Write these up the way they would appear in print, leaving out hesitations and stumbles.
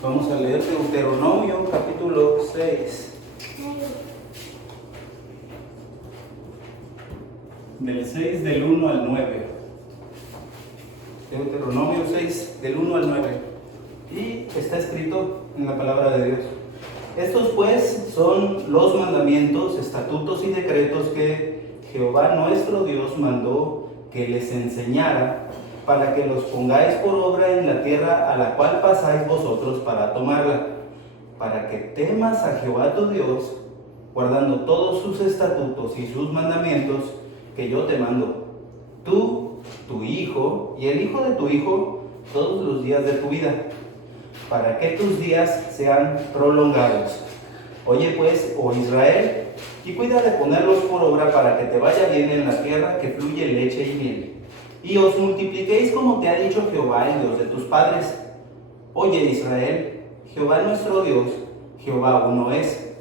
Vamos a leer Deuteronomio capítulo 6, del 6 del 1 al 9. Deuteronomio 6 del 1 al 9. Y está escrito en la palabra de Dios. Estos pues son los mandamientos, estatutos y decretos que Jehová nuestro Dios mandó que les enseñara, para que los pongáis por obra en la tierra a la cual pasáis vosotros para tomarla, para que temas a Jehová tu Dios, guardando todos sus estatutos y sus mandamientos que yo te mando, tú, tu hijo y el hijo de tu hijo, todos los días de tu vida, para que tus días sean prolongados. Oye pues, oh Israel, y cuida de ponerlos por obra para que te vaya bien en la tierra que fluye leche y miel, y os multipliquéis como te ha dicho Jehová, el Dios de tus padres. Oye Israel, Jehová nuestro Dios, Jehová uno es.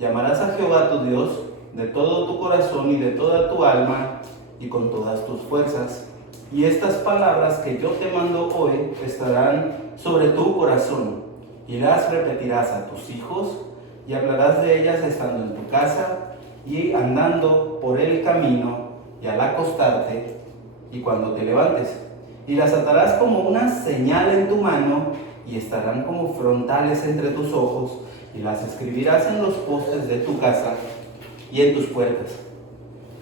Llamarás a Jehová tu Dios de todo tu corazón y de toda tu alma y con todas tus fuerzas. Y estas palabras que yo te mando hoy estarán sobre tu corazón, y las repetirás a tus hijos, y hablarás de ellas estando en tu casa y andando por el camino y al acostarte y cuando te levantes. Y las atarás como una señal en tu mano, y estarán como frontales entre tus ojos, y las escribirás en los postes de tu casa y en tus puertas.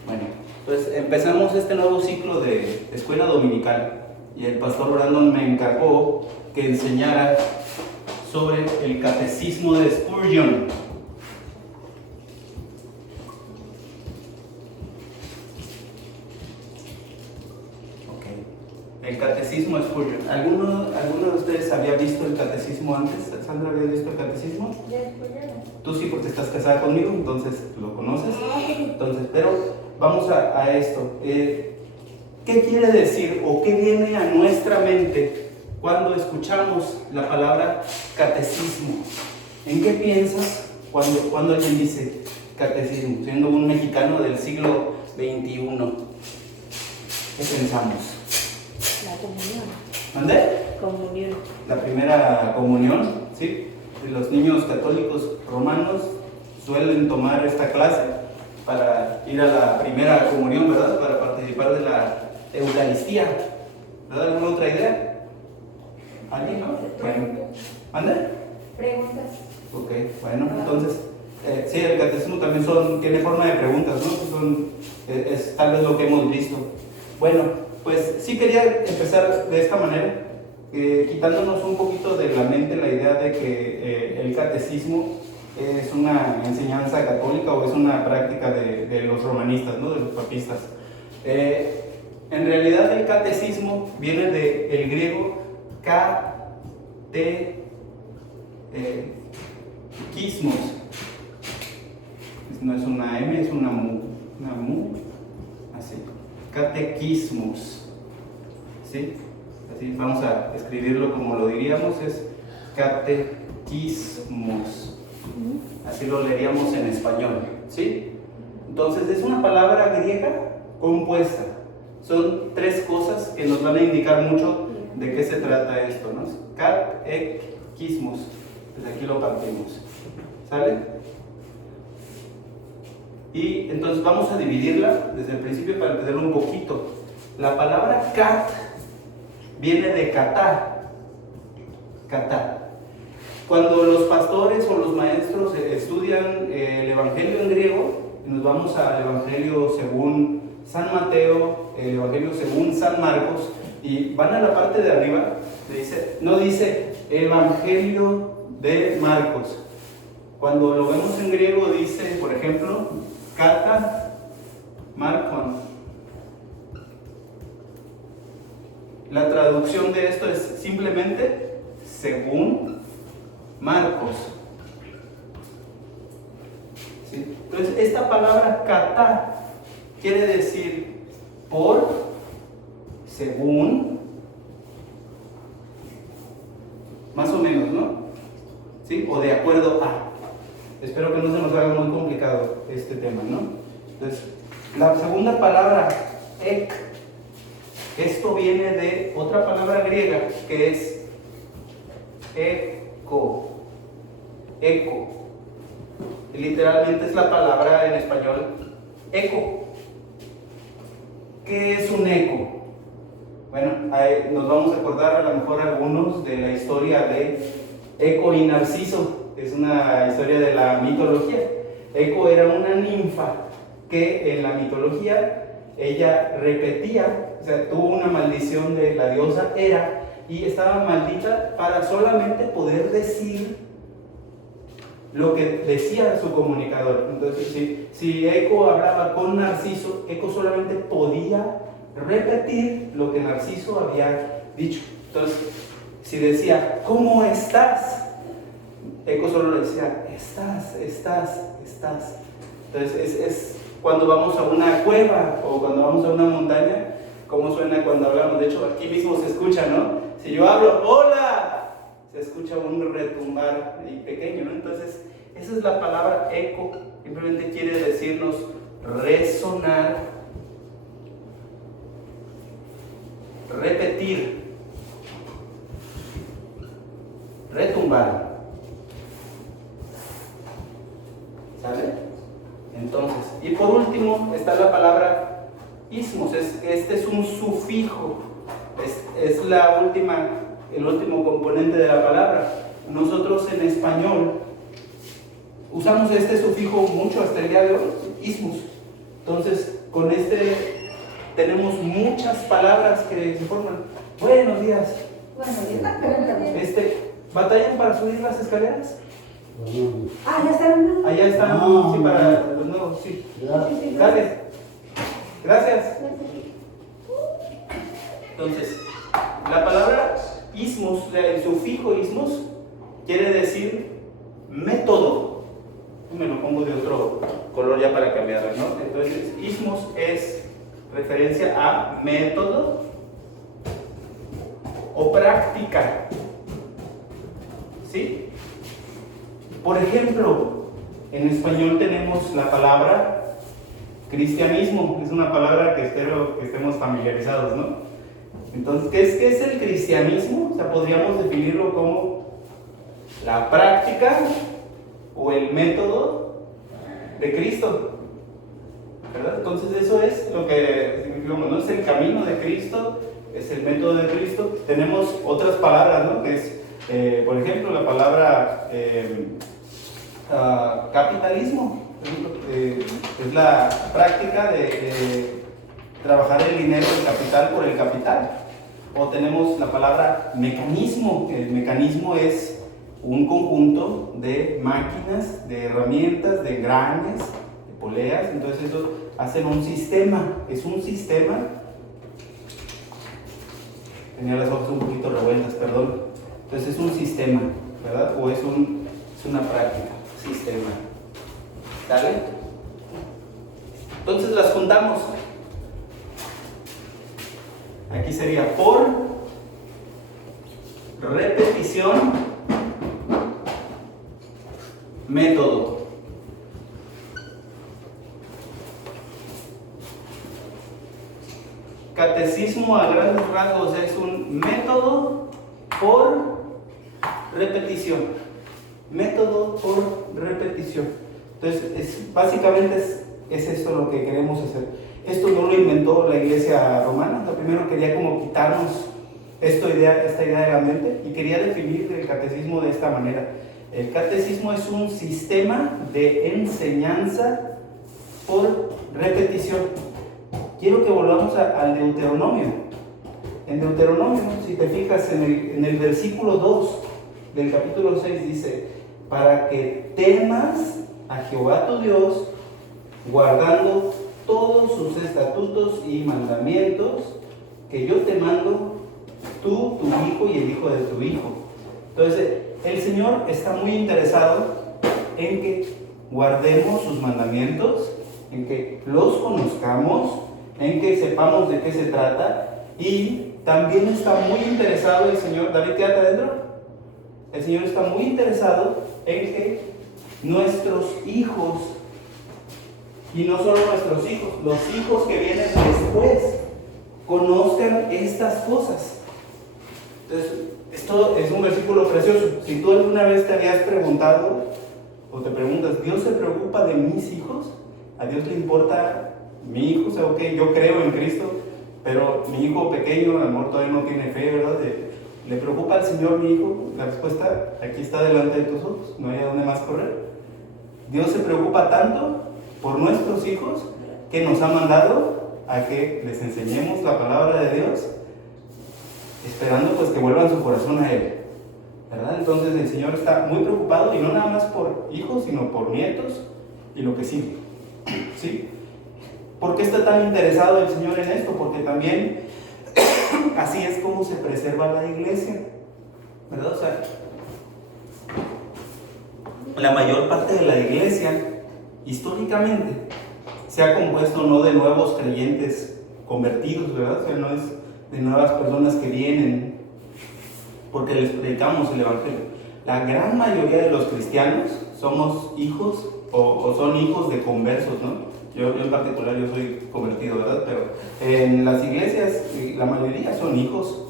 Bueno, pues empezamos este nuevo ciclo de escuela dominical, y el pastor Brandon me encargó que enseñara sobre el catecismo de Spurgeon. El catecismo de Spurgeon. ¿Alguno de ustedes había visto el catecismo antes? ¿Sandra había visto el catecismo? Tú sí, porque estás casada conmigo, entonces lo conoces. Entonces, pero vamos a esto. ¿Qué quiere decir o qué viene a nuestra mente cuando escuchamos la palabra catecismo? ¿En qué piensas cuando alguien dice catecismo? Siendo un mexicano del siglo XXI, ¿qué pensamos? La comunión. ¿Dónde? Comunión. La primera comunión, ¿sí? Los niños católicos romanos suelen tomar esta clase para ir a la primera comunión, ¿verdad? Para participar de la Eucaristía. ¿Verdad? ¿Alguna otra idea? ¿Alguien, no? Bueno. ¿Dónde? Preguntas. Ok, bueno, entonces, sí, el catecismo también tiene forma de preguntas, ¿no? Es tal vez lo que hemos visto. Bueno, pues sí quería empezar de esta manera, quitándonos un poquito de la mente la idea de que el catecismo es una enseñanza católica o es una práctica de los romanistas, ¿no? De los papistas. En realidad el catecismo viene del griego catequismos. No es una M, es una mu, así. Catequismos, ¿sí? Así vamos a escribirlo como lo diríamos, es catequismos. Así lo leeríamos en español, ¿sí? Entonces es una palabra griega compuesta. Son tres cosas que nos van a indicar mucho de qué se trata esto, ¿no? Catequismos. Desde aquí lo partimos. ¿Sale? Y entonces vamos a dividirla desde el principio para entenderlo un poquito. La palabra cat viene de catá. Catá. Cuando los pastores o los maestros estudian el Evangelio en griego, nos vamos al Evangelio según San Mateo, el Evangelio según San Marcos, y van a la parte de arriba, no dice Evangelio de Marcos. Cuando lo vemos en griego dice, por ejemplo, Kata Markon. La traducción de esto es simplemente según Marcos. ¿Sí? Entonces, esta palabra kata quiere decir por, según, más o menos, ¿no? ¿Sí? O de acuerdo a. Espero que no se nos haga muy complicado este tema, ¿no? Entonces, la segunda palabra, ek, esto viene de otra palabra griega que es eco. Eco. Y literalmente es la palabra en español eco. ¿Qué es un eco? Bueno, nos vamos a acordar a lo mejor algunos de la historia de Eco y Narciso. Es una historia de la mitología. Eco era una ninfa que en la mitología ella repetía, o sea, tuvo una maldición de la diosa Hera y estaba maldita para solamente poder decir lo que decía su comunicador. Entonces, si Eco hablaba con Narciso, Eco solamente podía repetir lo que Narciso había dicho. Entonces, si decía, ¿cómo estás?, Eco solo decía, estás. Entonces, es cuando vamos a una cueva o cuando vamos a una montaña, ¿cómo suena cuando hablamos? De hecho, aquí mismo se escucha, ¿no? Si yo hablo, ¡hola!, se escucha un retumbar y pequeño, ¿no? Entonces, esa es la palabra eco, simplemente quiere decirnos resonar, repetir, retumbar. ¿Sale? Entonces, y por último está la palabra ismos. Este es un sufijo, es el último componente de la palabra. Nosotros en español usamos este sufijo mucho hasta el día de hoy, ismos. Entonces, con este tenemos muchas palabras que se forman. Buenos días. ¿Batallan para subir las escaleras? Ya están. Allá están, sí, para los nuevos, sí. Gracias. Entonces, la palabra ismos, el sufijo ismos, quiere decir método. Me lo pongo de otro color ya para cambiarlo, ¿no? Entonces, ismos es referencia a método o práctica. ¿Sí? Por ejemplo, en español tenemos la palabra cristianismo. Es una palabra que espero que estemos familiarizados, ¿no? Entonces, ¿qué es el cristianismo? O sea, podríamos definirlo como la práctica o el método de Cristo, ¿verdad? Entonces, eso es lo que significamos, ¿no? Es el camino de Cristo, es el método de Cristo. Tenemos otras palabras, ¿no? Que es, por ejemplo, la palabra capitalismo, es la práctica de trabajar el dinero, el capital por el capital. O tenemos la palabra mecanismo. El mecanismo es un conjunto de máquinas, de herramientas, de engranes, de poleas. Entonces eso hacen un sistema. Es un sistema. Tenía las hojas un poquito revueltas, perdón. Entonces es un sistema, ¿verdad? O es una práctica, sistema. ¿Dale? Entonces las juntamos. Aquí sería por repetición, método. Catecismo a grandes rasgos es un método por repetición. Método por repetición. Entonces, básicamente es esto lo que queremos hacer. Esto no lo inventó la Iglesia romana. Lo primero quería como quitarnos esta idea de la mente y quería definir el catecismo de esta manera. El catecismo es un sistema de enseñanza por repetición. Quiero que volvamos al Deuteronomio. En Deuteronomio, si te fijas en el versículo 2 del capítulo 6, dice: para que temas a Jehová tu Dios, guardando todos sus estatutos y mandamientos que yo te mando, tú, tu hijo y el hijo de tu hijo. Entonces, el Señor está muy interesado en que guardemos sus mandamientos, en que los conozcamos, en que sepamos de qué se trata, y también está muy interesado el Señor. David, quédate adentro. El Señor está muy interesado en que nuestros hijos, y no solo nuestros hijos, los hijos que vienen después, conozcan estas cosas. Entonces, Esto es un versículo precioso. Si tú alguna vez te habías preguntado o te preguntas, ¿Dios se preocupa de mis hijos? ¿A Dios le importa mi hijo? O sea, ok, yo creo en Cristo, pero mi hijo pequeño, a lo mejor todavía no tiene fe, ¿verdad? ¿Le preocupa al Señor mi hijo? La respuesta aquí está delante de tus ojos, no hay a dónde más correr. Dios se preocupa tanto por nuestros hijos que nos ha mandado a que les enseñemos la palabra de Dios, esperando pues que vuelvan su corazón a Él, ¿verdad? Entonces el Señor está muy preocupado, y no nada más por hijos, sino por nietos y lo que sigue, ¿sí? ¿Por qué está tan interesado el Señor en esto? Porque también así es como se preserva la iglesia, ¿verdad? O sea, la mayor parte de la iglesia, históricamente, se ha compuesto no de nuevos creyentes convertidos, ¿verdad? O sea, no es de nuevas personas que vienen porque les predicamos el Evangelio. La gran mayoría de los cristianos somos hijos o son hijos de conversos, ¿no? Yo en particular, yo soy convertido, ¿verdad? Pero en las iglesias la mayoría son hijos,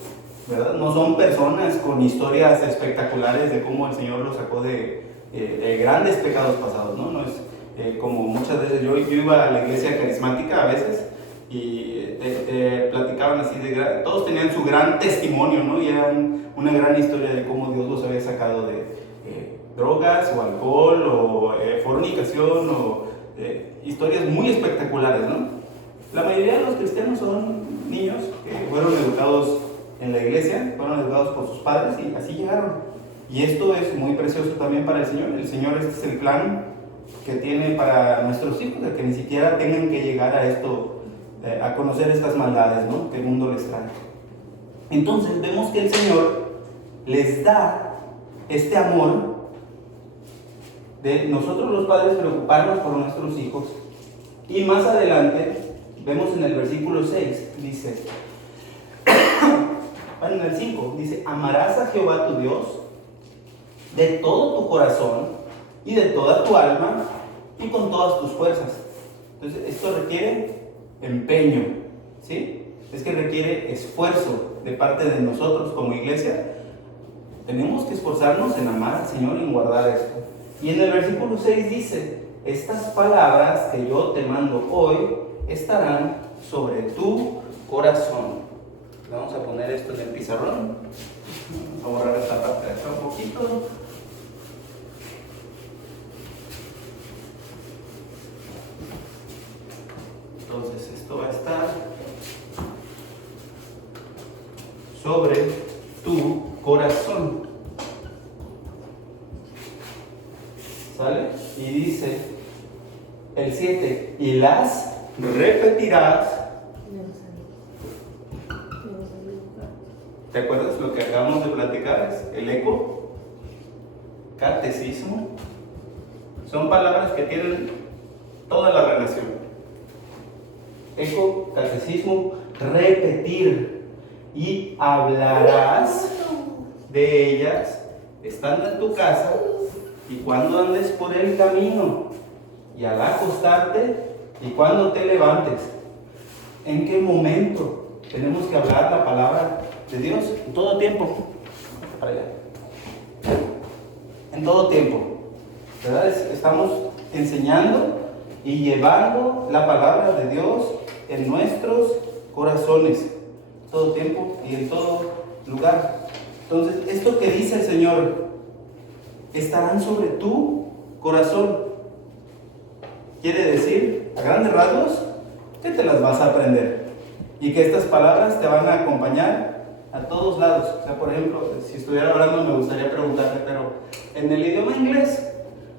¿verdad? No son personas con historias espectaculares de cómo el Señor los sacó de grandes pecados pasados, ¿no? No es como muchas veces, yo iba a la iglesia carismática a veces y te platicaban así todos tenían su gran testimonio, ¿no? Y era una gran historia de cómo Dios los había sacado de drogas o alcohol o fornicación o historias muy espectaculares, ¿no? La mayoría de los cristianos son niños que fueron educados en la iglesia, fueron educados por sus padres y así llegaron. Y esto es muy precioso también para el Señor. El Señor, este es el plan que tiene para nuestros hijos, de que ni siquiera tengan que llegar a esto, a conocer estas maldades, ¿no?, que el mundo les trae. Entonces vemos que el Señor les da este amor de nosotros los padres preocuparnos por nuestros hijos. Y más adelante vemos en el versículo 6, dice, bueno, en el 5, dice, amarás a Jehová tu Dios de todo tu corazón y de toda tu alma y con todas tus fuerzas. Entonces esto requiere empeño, ¿sí? Es que requiere esfuerzo de parte de nosotros como iglesia. Tenemos que esforzarnos en amar al Señor y en guardar esto. Y en el versículo 6 dice, estas palabras que yo te mando hoy estarán sobre tu corazón. Vamos a poner esto en el pizarrón. Vamos a borrar esta parte de acá un poquito. Entonces esto va a estar sobre tu corazón. ¿Sale? Y dice el 7, y las repetirás. ¿Te acuerdas lo que acabamos de platicar? Es el eco, catecismo. Son palabras que tienen toda la relación. Eco, catecismo, repetir. Y hablarás de ellas estando en tu casa y cuando andes por el camino y al acostarte y cuando te levantes. ¿En qué momento tenemos que hablar la palabra de Dios? En todo tiempo. Para allá. En todo tiempo, ¿verdad? Estamos enseñando y llevando la palabra de Dios en nuestros corazones, todo tiempo y en todo lugar. Entonces, esto que dice el Señor, estarán sobre tu corazón, quiere decir, a grandes rasgos, que te las vas a aprender y que estas palabras te van a acompañar a todos lados. O sea, por ejemplo, si estuviera hablando me gustaría preguntarle, pero en el idioma inglés,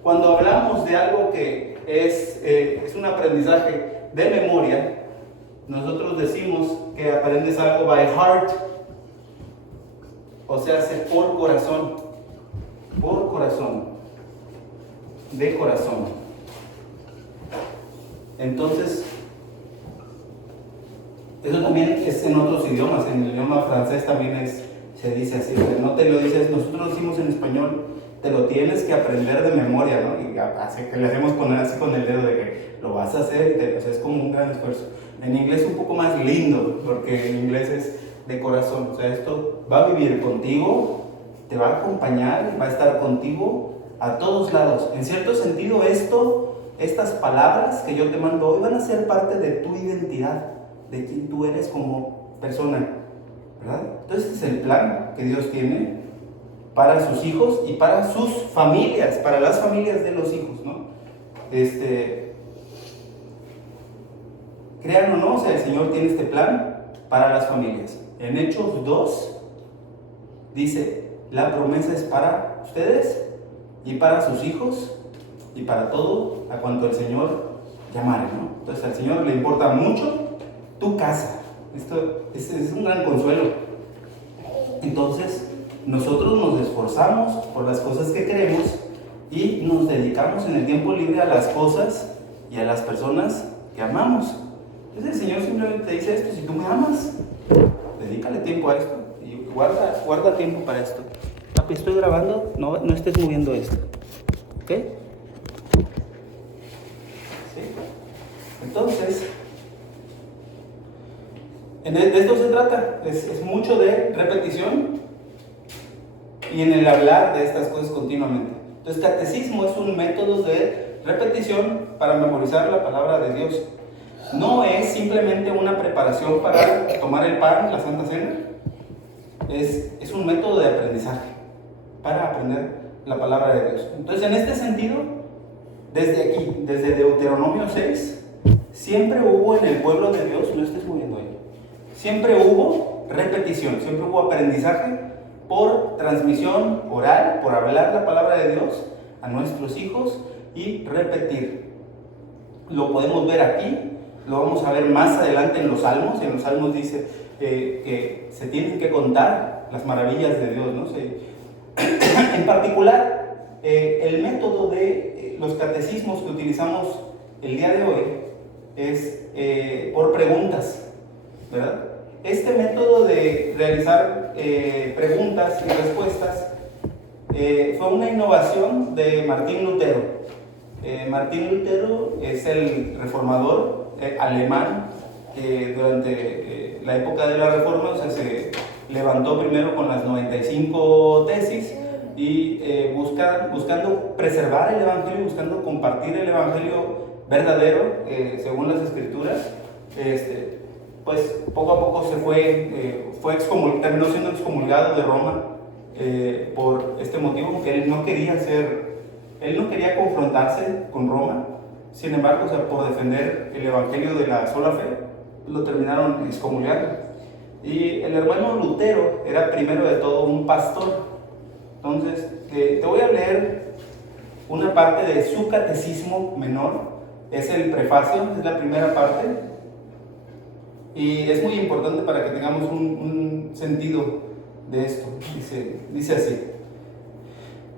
cuando hablamos de algo que es un aprendizaje de memoria, nosotros decimos que aprendes algo by heart, o sea, por corazón, de corazón. Entonces, eso también es en otros idiomas. En el idioma francés también se dice así, no te lo dices, nosotros lo decimos en español, te lo tienes que aprender de memoria, ¿no? Y así que le hacemos poner así con el dedo de que lo vas a hacer, o sea, es como un gran esfuerzo. En inglés es un poco más lindo, porque en inglés es de corazón. O sea, esto va a vivir contigo, te va a acompañar y va a estar contigo a todos lados. En cierto sentido, estas palabras que yo te mando hoy van a ser parte de tu identidad, de quién tú eres como persona, ¿verdad? Entonces, este es el plan que Dios tiene para sus hijos y para sus familias, para las familias de los hijos, ¿no? Crean o no, o sea, el Señor tiene este plan para las familias. En Hechos 2 dice, la promesa es para ustedes y para sus hijos y para todo a cuanto el Señor llamare, ¿no? Entonces al Señor le importa mucho tu casa. Esto es un gran consuelo. Entonces nosotros nos esforzamos por las cosas que queremos y nos dedicamos en el tiempo libre a las cosas y a las personas que amamos. Entonces el Señor simplemente te dice esto: si tú me amas, dedícale tiempo a esto y guarda tiempo para esto. Papi, estoy grabando, no estés moviendo esto, ¿ok? ¿Sí? Entonces, de esto se trata, es mucho de repetición y en el hablar de estas cosas continuamente. Entonces, catecismo es un método de repetición para memorizar la palabra de Dios. No es simplemente una preparación para tomar el pan, la Santa Cena. Es un método de aprendizaje para aprender la palabra de Dios. Entonces, en este sentido, desde aquí, desde Deuteronomio 6, siempre hubo en el pueblo de Dios, no estés moviendo ahí, siempre hubo repetición, siempre hubo aprendizaje por transmisión oral, por hablar la palabra de Dios a nuestros hijos y repetir. Lo podemos ver aquí, lo vamos a ver más adelante en los Salmos. En los Salmos dice que se tienen que contar las maravillas de Dios, ¿no? En particular, el método de los catecismos que utilizamos el día de hoy es por preguntas, ¿verdad? Este método de realizar preguntas y respuestas fue una innovación de Martín Lutero. Martín Lutero es el reformador alemán que durante la época de la Reforma, o sea, se levantó primero con las 95 tesis y buscando preservar el Evangelio, buscando compartir el Evangelio verdadero según las Escrituras. Pues poco a poco terminó siendo excomulgado de Roma por este motivo, porque él no quería confrontarse con Roma. Sin embargo, o sea, por defender el Evangelio de la sola fe, lo terminaron excomulgando. Y el hermano Lutero era primero de todo un pastor. Entonces, te voy a leer una parte de su catecismo menor. Es el prefacio, es la primera parte. Y es muy importante para que tengamos un sentido de esto. Dice así.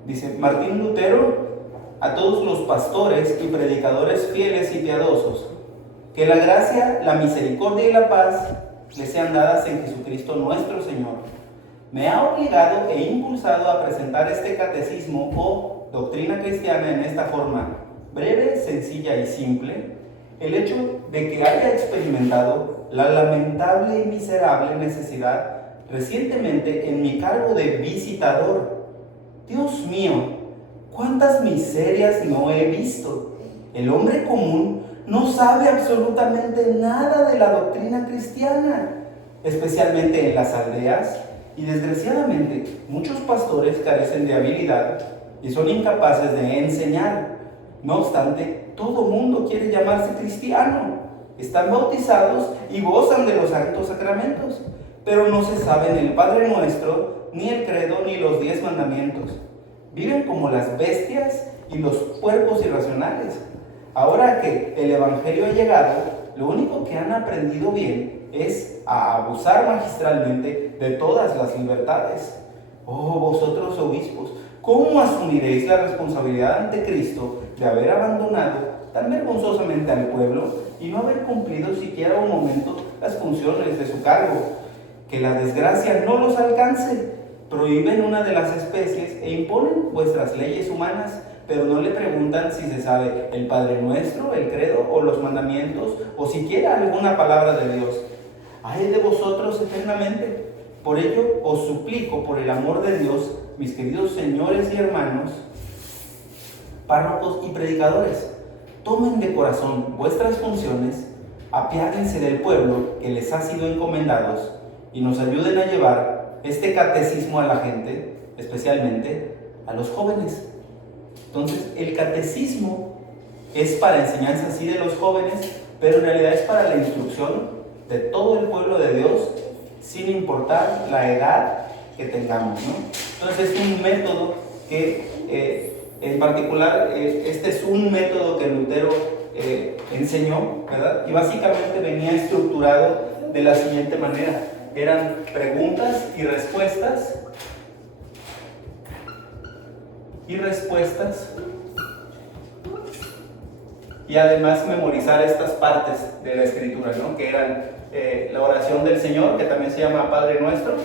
Dice: Martín Lutero, a todos los pastores y predicadores fieles y piadosos, que la gracia, la misericordia y la paz les sean dadas en Jesucristo nuestro Señor. Me ha obligado e impulsado a presentar este catecismo o doctrina cristiana en esta forma breve, sencilla y simple, el hecho de que haya experimentado la lamentable y miserable necesidad recientemente en mi cargo de visitador. Dios mío, cuántas miserias no he visto. El hombre común no sabe absolutamente nada de la doctrina cristiana, especialmente en las aldeas, y desgraciadamente muchos pastores carecen de habilidad y son incapaces de enseñar. No obstante, todo mundo quiere llamarse cristiano, están bautizados y gozan de los santos sacramentos, pero no se saben el Padre Nuestro, ni el credo, ni los 10 mandamientos. Viven como las bestias y los puercos irracionales. Ahora que el Evangelio ha llegado, lo único que han aprendido bien es a abusar magistralmente de todas las libertades. Oh, vosotros obispos, ¿cómo asumiréis la responsabilidad ante Cristo de haber abandonado tan vergonzosamente al pueblo y no haber cumplido siquiera un momento las funciones de su cargo? Que la desgracia no los alcance. Prohíben una de las especies e imponen vuestras leyes humanas, pero no le preguntan si se sabe el Padre Nuestro, el credo o los mandamientos, o siquiera alguna palabra de Dios. ay de vosotros eternamente. Por ello os suplico, por el amor de Dios, mis queridos señores y hermanos, párrocos y predicadores, tomen de corazón vuestras funciones, apiádense del pueblo que les ha sido encomendados y nos ayuden a llevar este catecismo a la gente, especialmente a los jóvenes. Entonces, el catecismo es para enseñanza sí de los jóvenes, pero en realidad es para la instrucción de todo el pueblo de Dios, sin importar la edad que tengamos, ¿no? Entonces es un método que, en particular, este es un método que Lutero enseñó, ¿verdad? Y básicamente venía estructurado de la siguiente manera. Eran preguntas y respuestas, y además memorizar estas partes de la escritura, ¿no? Que eran la oración del Señor, que también se llama Padre Nuestro,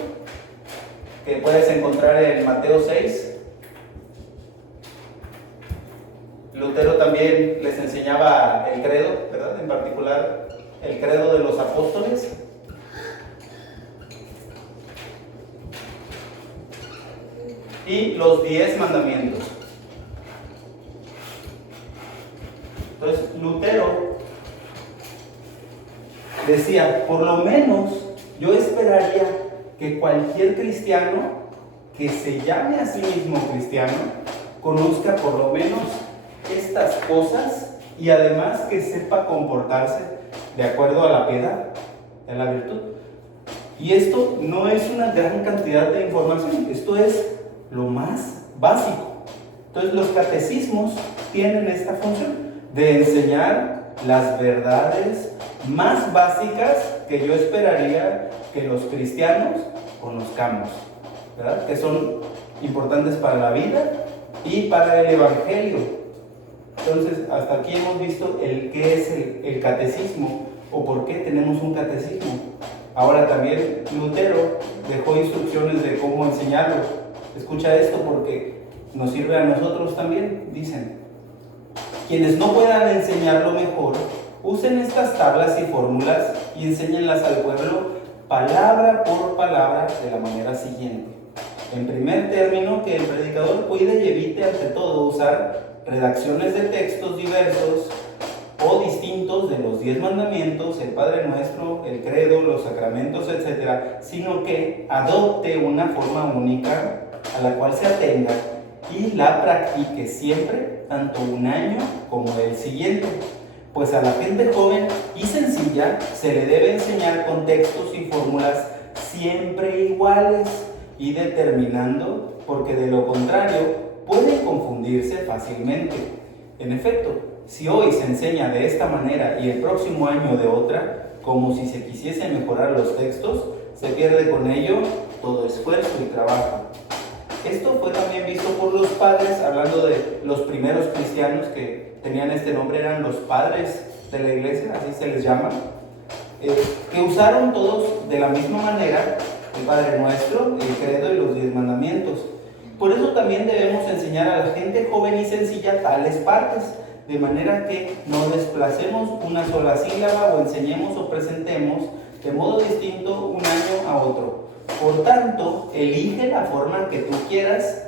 que puedes encontrar en Mateo 6. Lutero también les enseñaba el credo, ¿verdad? En particular el credo de los apóstoles. Y los 10 mandamientos. Entonces Lutero decía, por lo menos yo esperaría que cualquier cristiano que se llame a sí mismo cristiano conozca por lo menos estas cosas y además que sepa comportarse de acuerdo a la piedad, a la virtud. Y esto no es una gran cantidad de información, esto es lo más básico. Entonces los catecismos tienen esta función de enseñar las verdades más básicas que yo esperaría que los cristianos conozcamos, ¿verdad? Que son importantes para la vida y para el evangelio. Entonces, hasta aquí hemos visto qué es el catecismo o por qué tenemos un catecismo. Ahora también Lutero dejó instrucciones de cómo enseñarlo. Escucha esto porque nos sirve a nosotros también. Dicen, quienes no puedan enseñarlo mejor, usen estas tablas y fórmulas y enséñenlas al pueblo palabra por palabra de la manera siguiente. En primer término, que el predicador cuide y evite ante todo usar redacciones de textos diversos o distintos de los 10 mandamientos, el Padre Nuestro, el Credo, los sacramentos, etc., sino que adopte una forma única a la cual se atenga y la practique siempre, tanto un año como el siguiente. Pues a la gente joven y sencilla se le debe enseñar con textos y fórmulas siempre iguales y determinando, porque de lo contrario pueden confundirse fácilmente. En efecto, si hoy se enseña de esta manera y el próximo año de otra, como si se quisiese mejorar los textos, se pierde con ello todo esfuerzo y trabajo. Esto fue también visto por los padres, hablando de los primeros cristianos que tenían este nombre, eran los padres de la iglesia, así se les llama, que usaron todos de la misma manera el Padre Nuestro, el Credo y los 10 mandamientos. Por eso también debemos enseñar a la gente joven y sencilla tales partes, de manera que no desplacemos una sola sílaba o enseñemos o presentemos de modo distinto un año a otro. Por tanto, elige la forma que tú quieras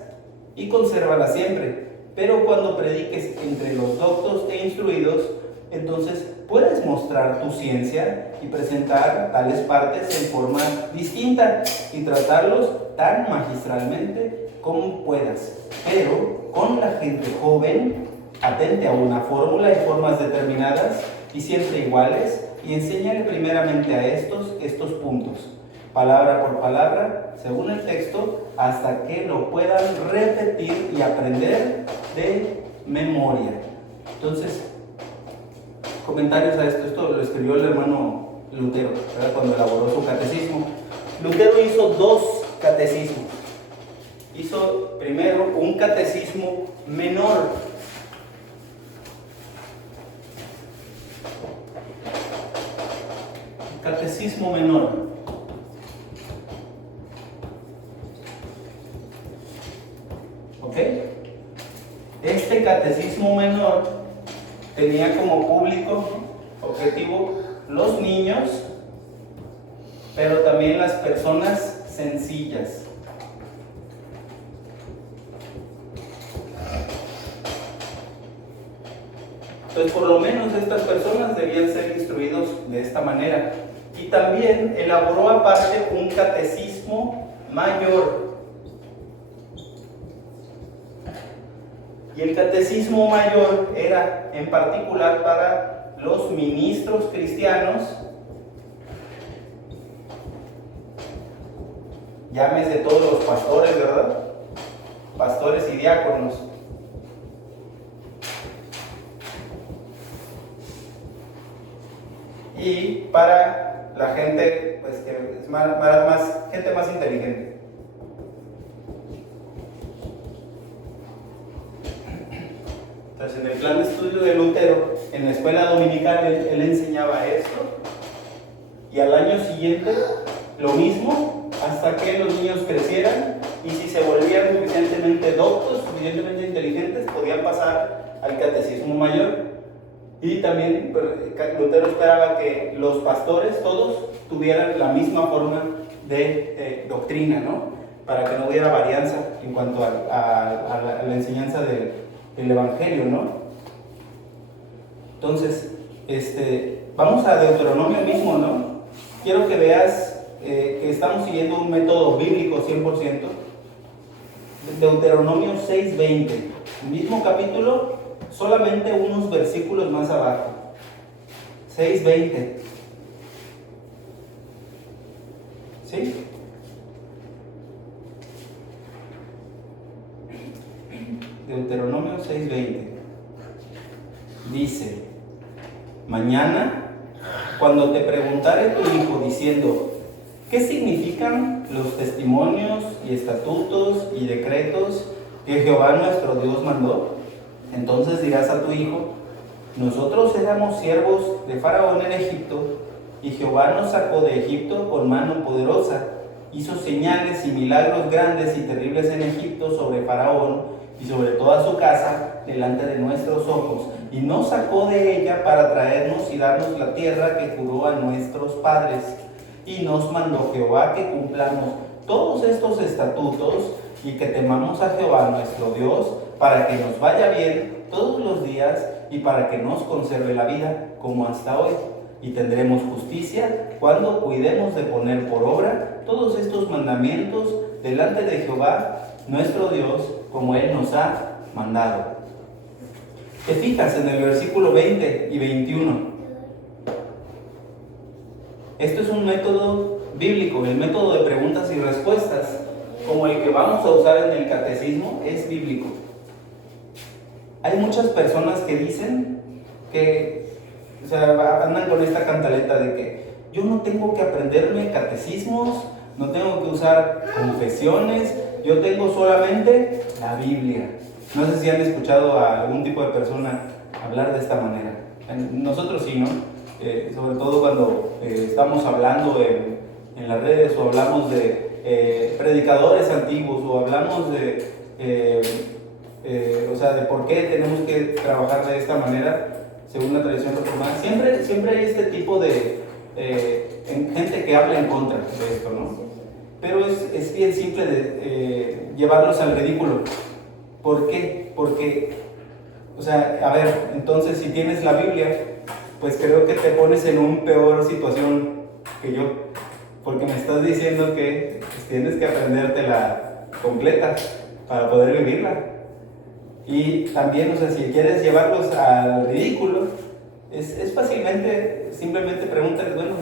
y consérvala siempre. Pero cuando prediques entre los doctos e instruidos, entonces puedes mostrar tu ciencia y presentar tales partes en forma distinta y tratarlos tan magistralmente como puedas. Pero con la gente joven, atente a una fórmula y formas determinadas y siempre iguales, y enséñale primeramente a estos puntos, palabra por palabra, según el texto, hasta que lo puedan repetir y aprender de memoria. Entonces, comentarios a esto. Esto lo escribió el hermano Lutero, ¿verdad? Cuando elaboró su catecismo. Lutero hizo 2 catecismos. Hizo primero un catecismo menor. Catecismo menor. ¿Ok? Este catecismo menor tenía como público objetivo los niños pero también las personas sencillas. Entonces, por lo menos estas personas debían ser instruidos de esta manera. Y también elaboró aparte un catecismo mayor. Y el catecismo mayor era en particular para los ministros cristianos, llámese todos los pastores, ¿verdad? Pastores y diáconos. Y para la gente, pues que es gente más inteligente. Entonces, en el plan de estudio de Lutero, en la escuela dominical, él enseñaba esto, y al año siguiente lo mismo, hasta que los niños crecieran, y si se volvían suficientemente doctos, suficientemente inteligentes, podían pasar al catecismo mayor. Y también Lutero esperaba que los pastores todos tuvieran la misma forma de doctrina, ¿no? Para que no hubiera varianza en cuanto a la enseñanza del Evangelio, ¿no? Entonces, vamos a Deuteronomio mismo, ¿no? Quiero que veas que estamos siguiendo un método bíblico 100%. Deuteronomio 6:20, el mismo capítulo, solamente unos versículos más abajo. 6:20. ¿Sí? Deuteronomio 6:20. Dice: mañana, cuando te preguntare tu hijo diciendo, ¿qué significan los testimonios y estatutos y decretos que Jehová nuestro Dios mandó? Entonces dirás a tu hijo: nosotros éramos siervos de Faraón en Egipto, y Jehová nos sacó de Egipto con mano poderosa, hizo señales y milagros grandes y terribles en Egipto sobre Faraón y sobre toda su casa delante de nuestros ojos, y nos sacó de ella para traernos y darnos la tierra que juró a nuestros padres. Y nos mandó Jehová que cumplamos todos estos estatutos y que temamos a Jehová nuestro Dios, para que nos vaya bien todos los días y para que nos conserve la vida como hasta hoy. Y tendremos justicia cuando cuidemos de poner por obra todos estos mandamientos delante de Jehová nuestro Dios, como Él nos ha mandado. Te fijas en el versículo 20 y 21. Esto es un método bíblico, el método de preguntas y respuestas, como el que vamos a usar en el catecismo, es bíblico. Hay muchas personas que dicen que, o sea, andan con esta cantaleta de que yo no tengo que aprenderme catecismos, no tengo que usar confesiones, yo tengo solamente la Biblia. No sé si han escuchado a algún tipo de persona hablar de esta manera. Nosotros sí, ¿no? Sobre todo cuando estamos hablando en las redes, o hablamos de predicadores antiguos, o hablamos de por qué tenemos que trabajar de esta manera según la tradición reformada. Siempre hay este tipo de gente que habla en contra de esto, ¿no? Pero es bien simple de llevarlos al ridículo. ¿Por qué? Porque, o sea, a ver, entonces si tienes la Biblia, pues creo que te pones en una peor situación que yo, porque me estás diciendo que pues, tienes que aprendértela completa para poder vivirla. Y también, o sea, si quieres llevarlos al ridículo, es fácilmente, simplemente pregúntales, bueno,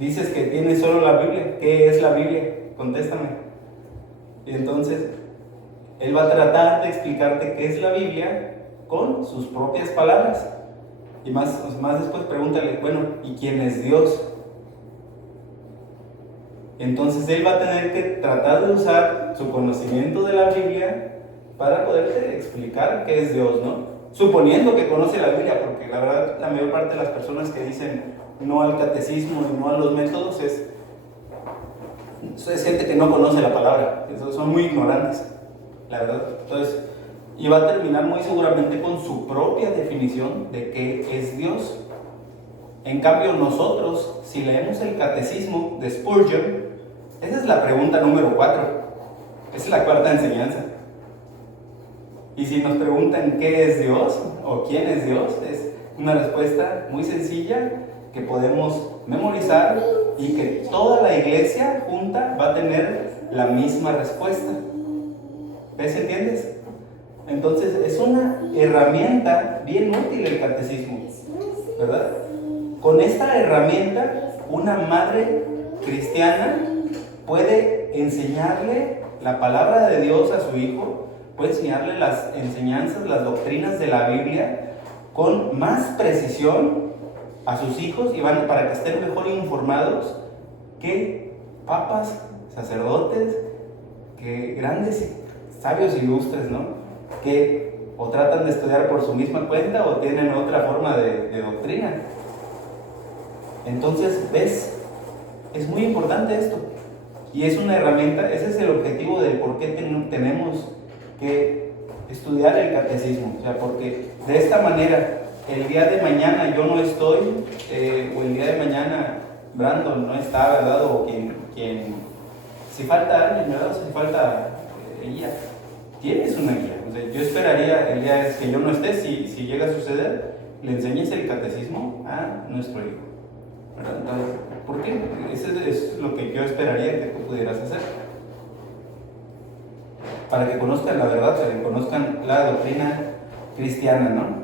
dices que tienes solo la Biblia, ¿qué es la Biblia? Contéstame. Y entonces, él va a tratar de explicarte qué es la Biblia con sus propias palabras. Y más después pregúntale, bueno, ¿y quién es Dios? Entonces él va a tener que tratar de usar su conocimiento de la Biblia para poderte explicar qué es Dios, ¿no? Suponiendo que conoce la Biblia, porque la verdad la mayor parte de las personas que dicen no al catecismo y no a los métodos es gente que no conoce la palabra, son muy ignorantes, la verdad. Entonces, y va a terminar muy seguramente con su propia definición de qué es Dios. En cambio nosotros, si leemos el catecismo de Spurgeon, esa es la pregunta número 4. Esa es la cuarta enseñanza. Y si nos preguntan qué es Dios o quién es Dios, es una respuesta muy sencilla que podemos memorizar y que toda la iglesia junta va a tener la misma respuesta. ¿Ves? ¿Entiendes? Entonces es una herramienta bien útil el catecismo, ¿verdad? Con esta herramienta, una madre cristiana puede enseñarle la palabra de Dios a su hijo, puede enseñarle las enseñanzas, las doctrinas de la Biblia con más precisión a sus hijos y para que estén mejor informados que papas, sacerdotes, que grandes sabios ilustres, ¿no? Que o tratan de estudiar por su misma cuenta o tienen otra forma de doctrina. Entonces, ¿ves? Es muy importante esto. Y es una herramienta, ese es el objetivo de por qué tenemos que estudiar el catecismo. O sea, porque de esta manera, el día de mañana yo no estoy, o el día de mañana Brandon no está, ¿verdad? O quien si falta alguien, ¿verdad? Si falta ella, tienes una guía. O sea, yo esperaría el día que yo no esté, si llega a suceder, le enseñes el catecismo a nuestro hijo, ¿verdad? Entonces, ¿por qué? Eso es lo que yo esperaría que tú pudieras hacer. Para que conozcan la verdad, para que conozcan la doctrina cristiana, ¿no?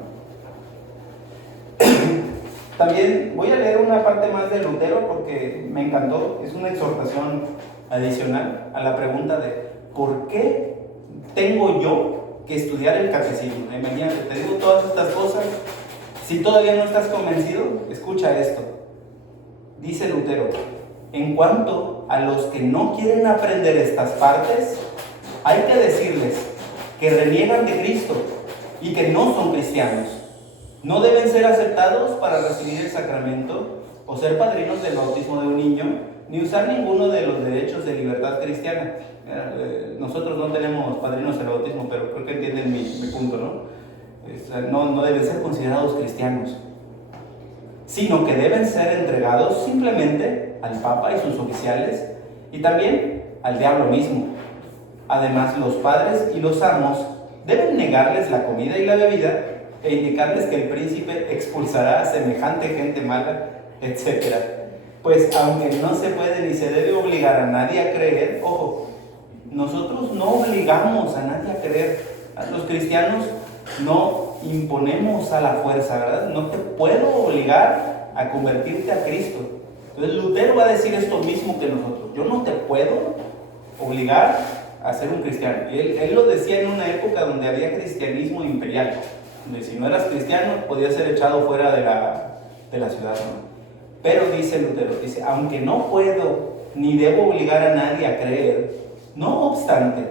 También voy a leer una parte más de Lutero porque me encantó. Es una exhortación adicional a la pregunta de ¿por qué tengo yo que estudiar el catecismo? Imagínate, te digo todas estas cosas. Si todavía no estás convencido, escucha esto. Dice Lutero: en cuanto a los que no quieren aprender estas partes, hay que decirles que reniegan de Cristo y que no son cristianos. No deben ser aceptados para recibir el sacramento o ser padrinos del bautismo de un niño, ni usar ninguno de los derechos de libertad cristiana. Nosotros no tenemos padrinos del bautismo, pero creo que entienden mi punto, ¿no? No deben ser considerados cristianos, sino que deben ser entregados simplemente al Papa y sus oficiales, y también al diablo mismo. Además, los padres y los amos deben negarles la comida y la bebida e indicarles que el príncipe expulsará a semejante gente mala, etc. Pues aunque no se puede ni se debe obligar a nadie a creer, ojo, nosotros no obligamos a nadie a creer. Los cristianos no imponemos a la fuerza, ¿verdad? No te puedo obligar a convertirte a Cristo. Entonces Lutero va a decir esto mismo que nosotros. Yo no te puedo obligar a ser un cristiano. Él lo decía en una época donde había cristianismo imperial, donde si no eras cristiano podías ser echado fuera de la ciudad, ¿no? Pero dice Lutero, dice, aunque no puedo ni debo obligar a nadie a creer, no obstante,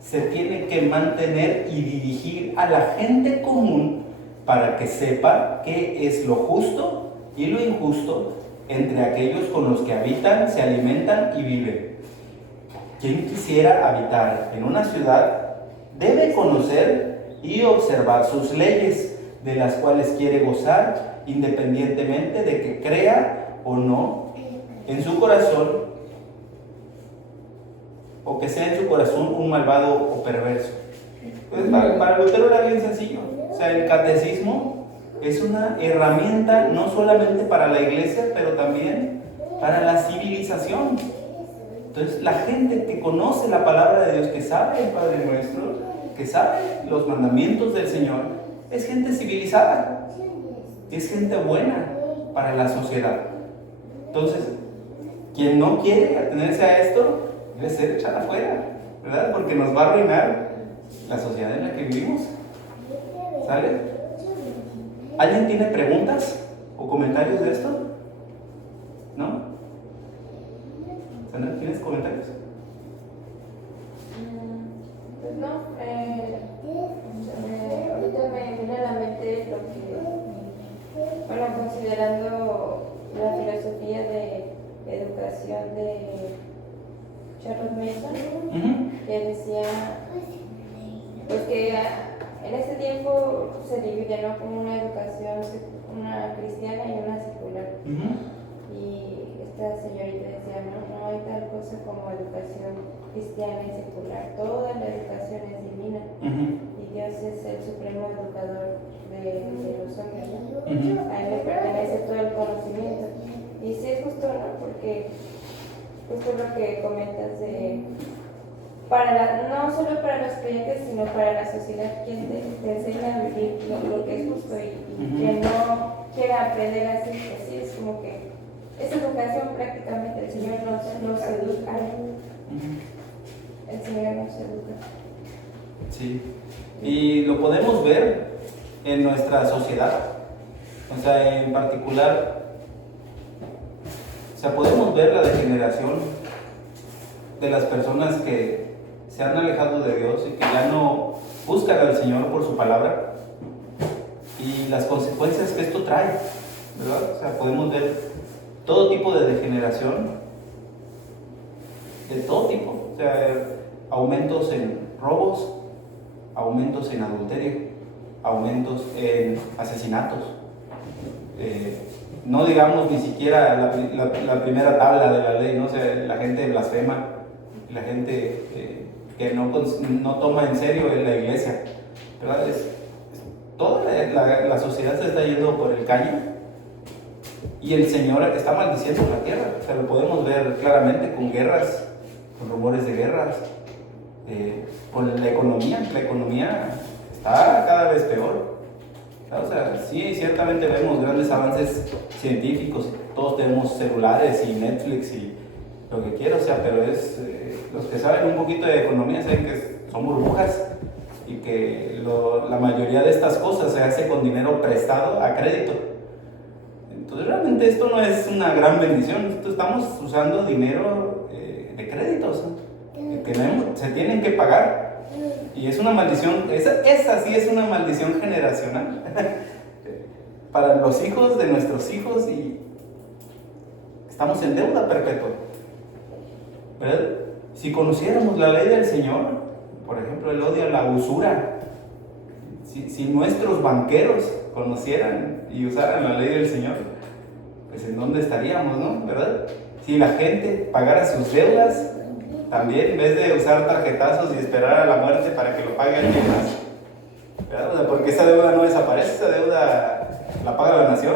se tiene que mantener y dirigir a la gente común para que sepa qué es lo justo y lo injusto entre aquellos con los que habitan, se alimentan y viven. Quien quisiera habitar en una ciudad debe conocer y observar sus leyes, de las cuales quiere gozar, independientemente de que crea o no en su corazón, o que sea en su corazón un malvado o perverso. Pues para Lutero era bien sencillo. O sea, el catecismo es una herramienta no solamente para la iglesia, pero también para la civilización. Entonces, la gente que conoce la palabra de Dios, que sabe el Padre Nuestro, que sabe los mandamientos del Señor, es gente civilizada, es gente buena para la sociedad. Entonces, quien no quiere atenerse a esto, debe ser echado afuera, ¿verdad? Porque nos va a arruinar la sociedad en la que vivimos. ¿Sale? ¿Alguien tiene preguntas o comentarios de esto? ¿No? ¿Tienes comentarios? Pues no, ahorita me viene a la mente lo que, bueno, considerando la filosofía de educación de Charles Mason, que decía, pues que en ese tiempo tiempo se divide, ¿no? Como una educación, una cristiana y una secular. Y esta señorita decía, no hay tal cosa como educación cristiana y secular. Toda la educación es divina. Y Dios es el supremo educador de los hombres, ¿no? A Él le pertenece todo el conocimiento. Y sí es justo, ¿no? Porque justo lo que comentas de... no solo para los creyentes, sino para la sociedad, quien te enseña a vivir lo que es justo y quien no quiera aprender así, pues sí, es como que es educación prácticamente. El Señor nos educa. El Señor nos educa. Sí, y lo podemos ver en nuestra sociedad, o sea, en particular, o sea, podemos ver la degeneración de las personas que se han alejado de Dios y que ya no buscan al Señor por su palabra y las consecuencias que esto trae, ¿verdad? O sea, podemos ver todo tipo de degeneración, de todo tipo, o sea, aumentos en robos, aumentos en adulterio, aumentos en asesinatos, no digamos ni siquiera la primera tabla de la ley, ¿no? O sea, la gente blasfema, la gente que no toma en serio en la iglesia, ¿verdad? Toda la sociedad se está yendo por el caño y el Señor está maldiciendo la tierra. O sea, lo podemos ver claramente con guerras, con rumores de guerras, con la economía está cada vez peor. O sea, sí, ciertamente vemos grandes avances científicos, todos tenemos celulares y Netflix y lo que quiera, o sea, pero los que saben un poquito de economía saben que son burbujas y que la mayoría de estas cosas se hace con dinero prestado a crédito. Entonces realmente esto no es una gran bendición, estamos usando dinero de créditos, ¿no? Que se tienen que pagar. Y es una maldición, esa sí es una maldición generacional para los hijos de nuestros hijos y estamos en deuda perpetua, ¿verdad? Si conociéramos la ley del Señor, por ejemplo, el odio a la usura, si nuestros banqueros conocieran y usaran la ley del Señor, pues en dónde estaríamos, ¿no? ¿Verdad? Si la gente pagara sus deudas, también en vez de usar tarjetazos y esperar a la muerte para que lo pague alguien más, ¿verdad? O sea, porque esa deuda no desaparece, esa deuda la paga la nación,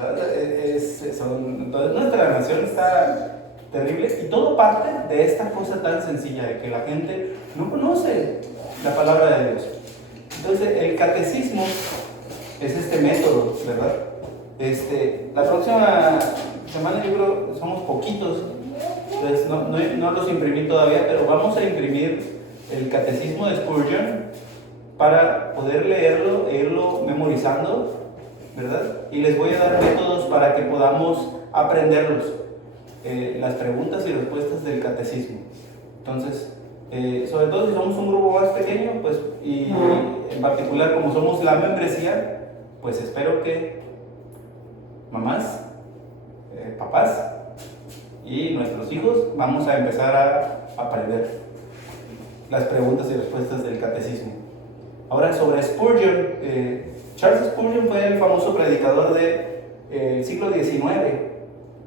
¿verdad? Entonces nuestra nación está terrible y todo parte de esta cosa tan sencilla de que la gente no conoce la palabra de Dios. Entonces el catecismo es este método, ¿verdad? La próxima semana yo creo que somos poquitos, entonces no los imprimí todavía, pero vamos a imprimir el catecismo de Spurgeon para poder leerlo e irlo memorizando, ¿verdad? Y les voy a dar métodos para que podamos aprenderlos, las preguntas y respuestas del catecismo. Entonces, sobre todo si somos un grupo más pequeño, pues, y en particular como somos la membresía, pues espero que mamás, papás y nuestros hijos vamos a empezar a aprender las preguntas y respuestas del catecismo. Ahora sobre Spurgeon, Charles Spurgeon fue el famoso predicador del siglo XIX,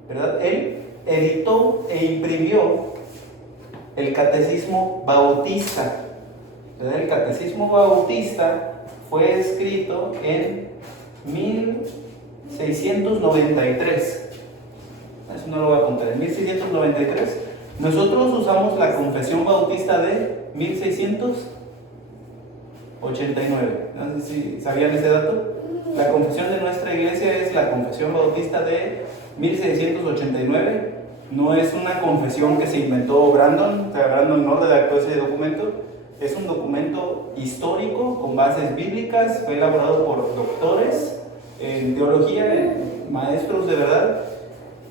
¿verdad? Él editó e imprimió el catecismo bautista, ¿verdad? El catecismo bautista fue escrito en 1693. Eso no lo voy a apuntar. En 1693. Nosotros usamos la Confesión Bautista de 1689. No sé si sabían ese dato. La confesión de nuestra iglesia es la Confesión Bautista de 1689. No es una confesión que se inventó Brandon. O sea, Brandon no redactó ese documento. Es un documento histórico con bases bíblicas. Fue elaborado por doctores en teología, maestros de verdad,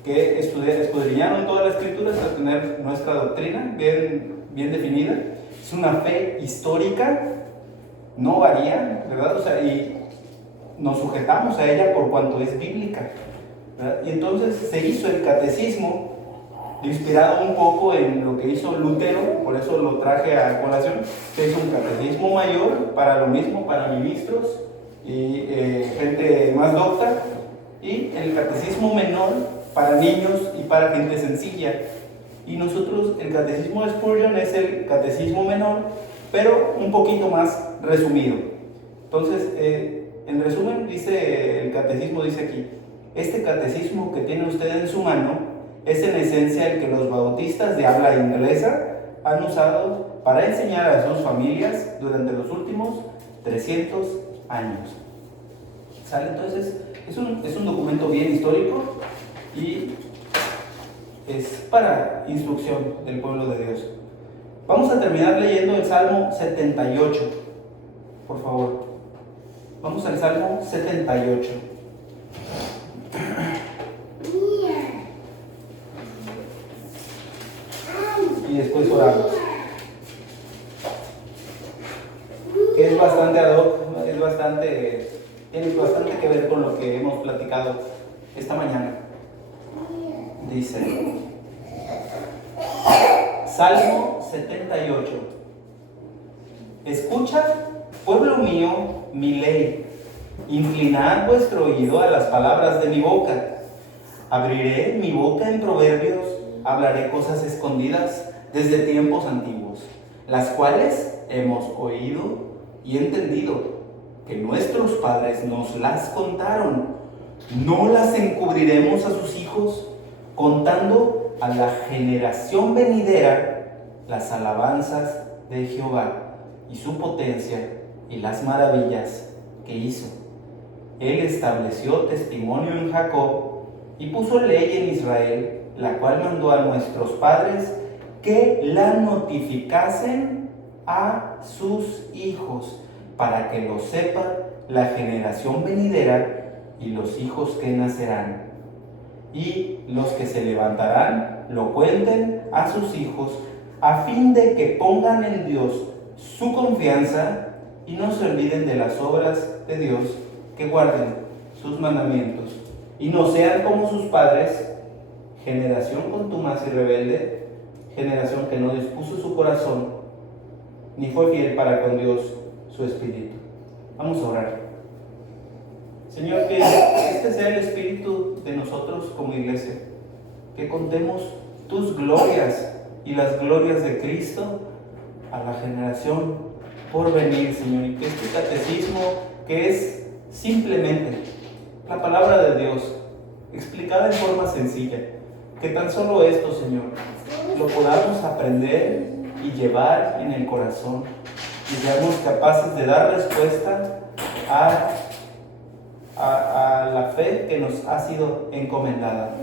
que escudriñaron toda la escritura hasta tener nuestra doctrina bien definida. Es una fe histórica, no varía, ¿verdad? O sea, y nos sujetamos a ella por cuanto es bíblica, ¿verdad? Y entonces se hizo el catecismo inspirado un poco en lo que hizo Lutero, por eso lo traje a colación, que es un catecismo mayor para lo mismo, para ministros y gente más docta, y el catecismo menor para niños y para gente sencilla. Y nosotros, el catecismo de Spurgeon es el catecismo menor, pero un poquito más resumido. Entonces, en resumen, dice el catecismo, dice aquí, este catecismo que tiene usted en su mano es en esencia el que los bautistas de habla inglesa han usado para enseñar a sus familias durante los últimos 300 años. ¿Sale? Entonces, es un documento bien histórico y es para instrucción del pueblo de Dios. Vamos a terminar leyendo el Salmo 78, por favor. Vamos al Salmo 78. Y después oramos. Que es bastante ad hoc, tiene bastante que ver con lo que hemos platicado esta mañana. Dice, Salmo 78. Escucha, pueblo mío, mi ley. Inclinad vuestro oído a las palabras de mi boca. Abriré mi boca en proverbios, hablaré cosas escondidas desde tiempos antiguos, las cuales hemos oído y entendido, que nuestros padres nos las contaron. No las encubriremos a sus hijos, contando a la generación venidera las alabanzas de Jehová y su potencia y las maravillas que hizo. Él estableció testimonio en Jacob y puso ley en Israel, la cual mandó a nuestros padres que la notificasen a sus hijos, para que lo sepa la generación venidera y los hijos que nacerán. Y los que se levantarán lo cuenten a sus hijos, a fin de que pongan en Dios su confianza y no se olviden de las obras de Dios, que guarden sus mandamientos y no sean como sus padres, generación contumaz y rebelde, generación que no dispuso su corazón ni fue fiel para con Dios su espíritu. Vamos a orar. Señor, que este sea el espíritu de nosotros como iglesia, que contemos tus glorias y las glorias de Cristo a la generación por venir, Señor, y que este catecismo, que es simplemente la palabra de Dios explicada en forma sencilla, que tan solo esto, Señor, lo podamos aprender y llevar en el corazón y seamos capaces de dar respuesta a la fe que nos ha sido encomendada.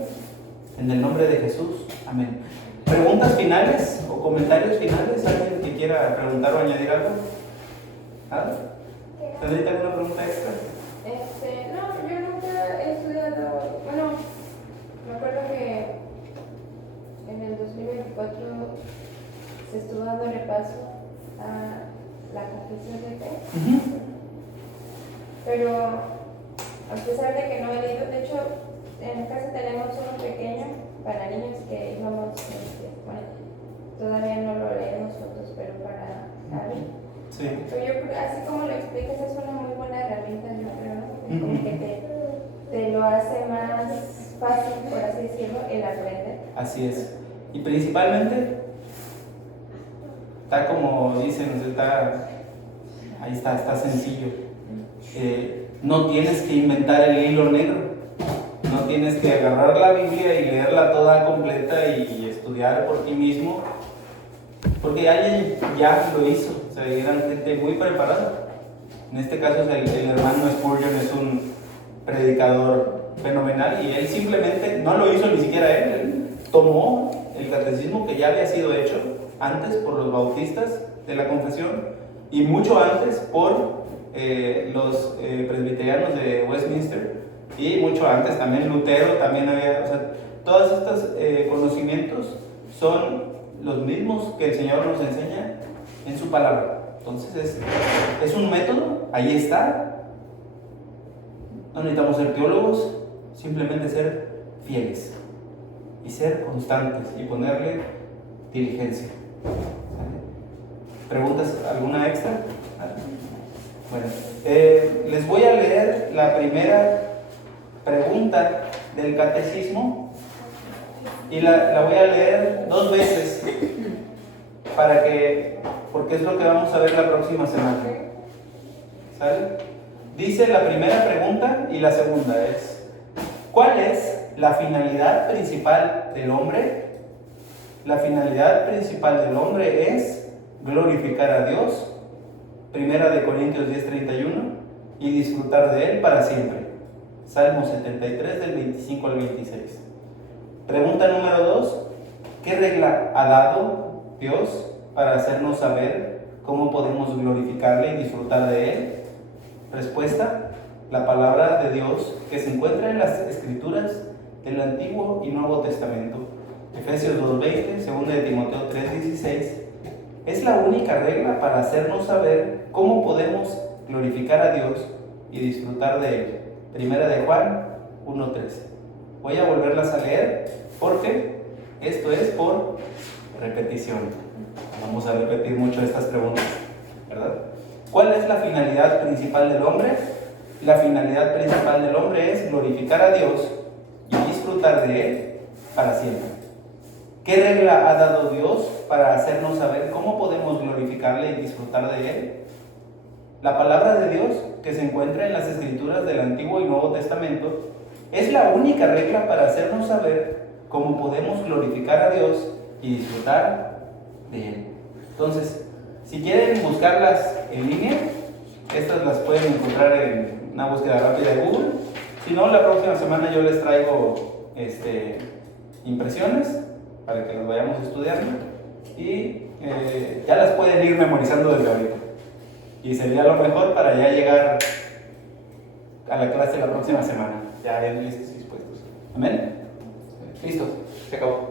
En el nombre de Jesús, amén. ¿Preguntas finales o comentarios finales? ¿Alguien que quiera preguntar o añadir algo? ¿Nada? ¿Tendría alguna pregunta extra? No, yo nunca he estudiado, bueno, me acuerdo que en el 2024 se estuvo dando repaso a la confesión de fe, pero a pesar de que no he leído, de hecho en casa tenemos uno pequeño para niños que íbamos, bueno, todavía no lo leemos juntos, pero para Gaby. Sí. Pero yo creo que así como lo explicas es una muy buena herramienta, yo creo, ¿no? Como que te lo hace más fácil, por así decirlo, el aprender. Así es. Y principalmente, está como dicen, ahí está sencillo. No tienes que inventar el hilo negro, no tienes que agarrar la Biblia y leerla toda completa y estudiar por ti mismo, porque alguien ya lo hizo, o sea, eran gente muy preparada. En este caso el hermano Spurgeon es un predicador fenomenal y él simplemente no lo hizo ni siquiera él tomó el catecismo que ya había sido hecho antes por los bautistas de la confesión y mucho antes por los presbiterianos de Westminster y mucho antes también Lutero también había, o sea, todos estos conocimientos son los mismos que el Señor nos enseña en su palabra. Entonces es un método, ahí está. No necesitamos ser teólogos, simplemente ser fieles y ser constantes y ponerle diligencia. ¿Preguntas alguna extra? Bueno, les voy a leer la primera pregunta del catecismo y la voy a leer 2 veces porque es lo que vamos a ver la próxima semana. ¿Sale? Dice la primera pregunta y la segunda es: ¿cuál es la finalidad principal del hombre? La finalidad principal del hombre es glorificar a Dios, 1 Corintios 10:31, y disfrutar de Él para siempre. Salmo 73 del 25 al 26. Pregunta número 2: ¿qué regla ha dado Dios para hacernos saber cómo podemos glorificarle y disfrutar de Él? Respuesta: la palabra de Dios que se encuentra en las Escrituras del Antiguo y Nuevo Testamento. Efesios 2:20, 2 de Timoteo 3:16, es la única regla para hacernos saber cómo podemos glorificar a Dios y disfrutar de Él. Primera de Juan 1:13. Voy a volverlas a leer porque esto es por repetición. Vamos a repetir mucho estas preguntas, ¿verdad? ¿Cuál es la finalidad principal del hombre? La finalidad principal del hombre es glorificar a Dios y disfrutar de Él para siempre. ¿Qué regla ha dado Dios para hacernos saber cómo podemos glorificarle y disfrutar de Él? La palabra de Dios, que se encuentra en las Escrituras del Antiguo y Nuevo Testamento, es la única regla para hacernos saber cómo podemos glorificar a Dios y disfrutar de Él. Entonces, si quieren buscarlas en línea, estas las pueden encontrar en una búsqueda rápida de Google. Si no, la próxima semana yo les traigo impresiones para que las vayamos estudiando y ya las pueden ir memorizando desde ahorita. Y sería lo mejor para ya llegar a la clase la próxima semana, ya bien listos y dispuestos. ¿Amén? Listo, se acabó.